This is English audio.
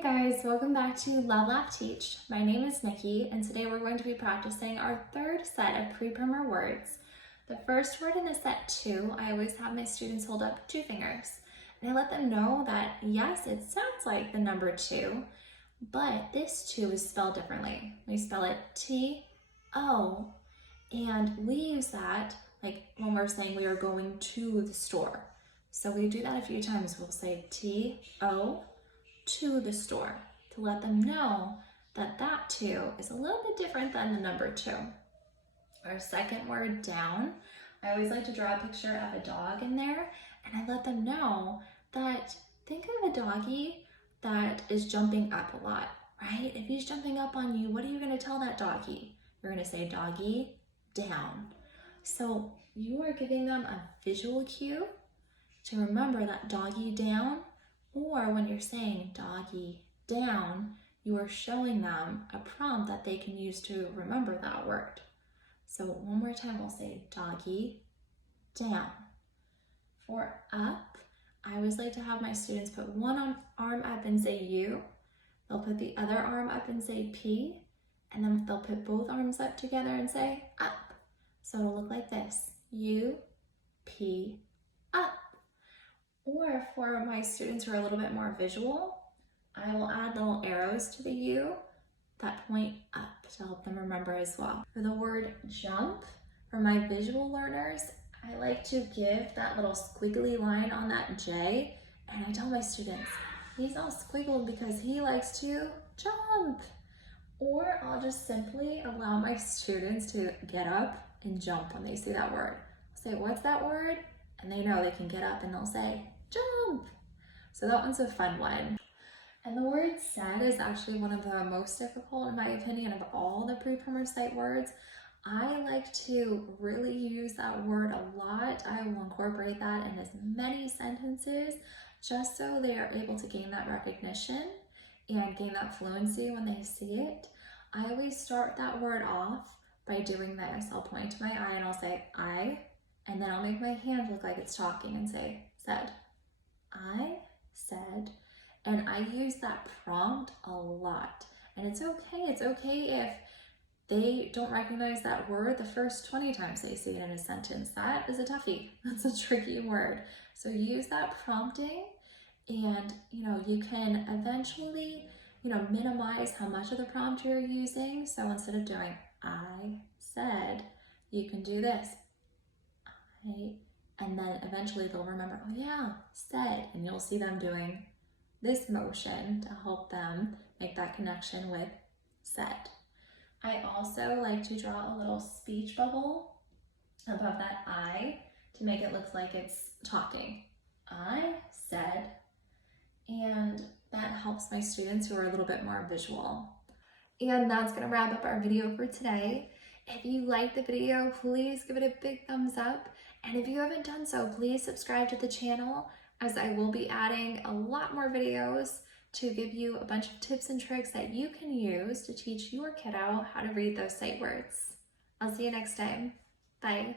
Hi guys, welcome back to Love Laugh Teach. My name is Nikki and today we're going to be practicing our third set of pre-primer words. The first word in the set 2, I always have my students hold up 2 fingers and I let them know that yes, it sounds like the number 2, but this 2 is spelled differently. We spell it T-O, and we use that like when we're saying we are going to the store. So we do that a few times. We'll say T-O to the store to let them know that that 2 is a little bit different than the number 2. Our second word, down, I always like to draw a picture of a dog in there, and I let them know that think of a doggy that is jumping up a lot, right? If he's jumping up on you, what are you going to tell that doggy? You're going to say doggy down. So you are giving them a visual cue to remember that doggy down. Or when you're saying doggy down, you are showing them a prompt that they can use to remember that word. So one more time, we'll say doggy down. For up, I always like to have my students put one arm up and say U. They'll put the other arm up and say P. And then they'll put both arms up together and say up. So it'll look like this, U, P, up. Or for my students who are a little bit more visual, I will add little arrows to the U that point up to help them remember as well. For the word jump, for my visual learners, I like to give that little squiggly line on that J, and I tell my students, he's all squiggled because he likes to jump. Or I'll just simply allow my students to get up and jump when they see that word. I'll say, what's that word? And they know they can get up and they'll say, jump. So that one's a fun one. And the word said is actually one of the most difficult in my opinion of all the pre-primer sight words. I like to really use that word a lot. I will incorporate that in as many sentences just so they are able to gain that recognition and gain that fluency when they see it. I always start that word off by doing this. I'll point to my eye and I'll say I, and then I'll make my hand look like it's talking and say said. I said, and I use that prompt a lot. And it's okay if they don't recognize that word the first 20 times they see it in a sentence. That is a toughie. That's a tricky word. So use that prompting, and you can eventually minimize how much of the prompt you're using. So instead of doing I said, you can do this. And then eventually they'll remember, oh yeah, said, and you'll see them doing this motion to help them make that connection with said. I also like to draw a little speech bubble above that I to make it look like it's talking. I said, and that helps my students who are a little bit more visual. And that's gonna wrap up our video for today. If you liked the video, please give it a big thumbs up. And if you haven't done so, please subscribe to the channel, as I will be adding a lot more videos to give you a bunch of tips and tricks that you can use to teach your kiddo how to read those sight words. I'll see you next time. Bye.